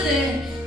suceder.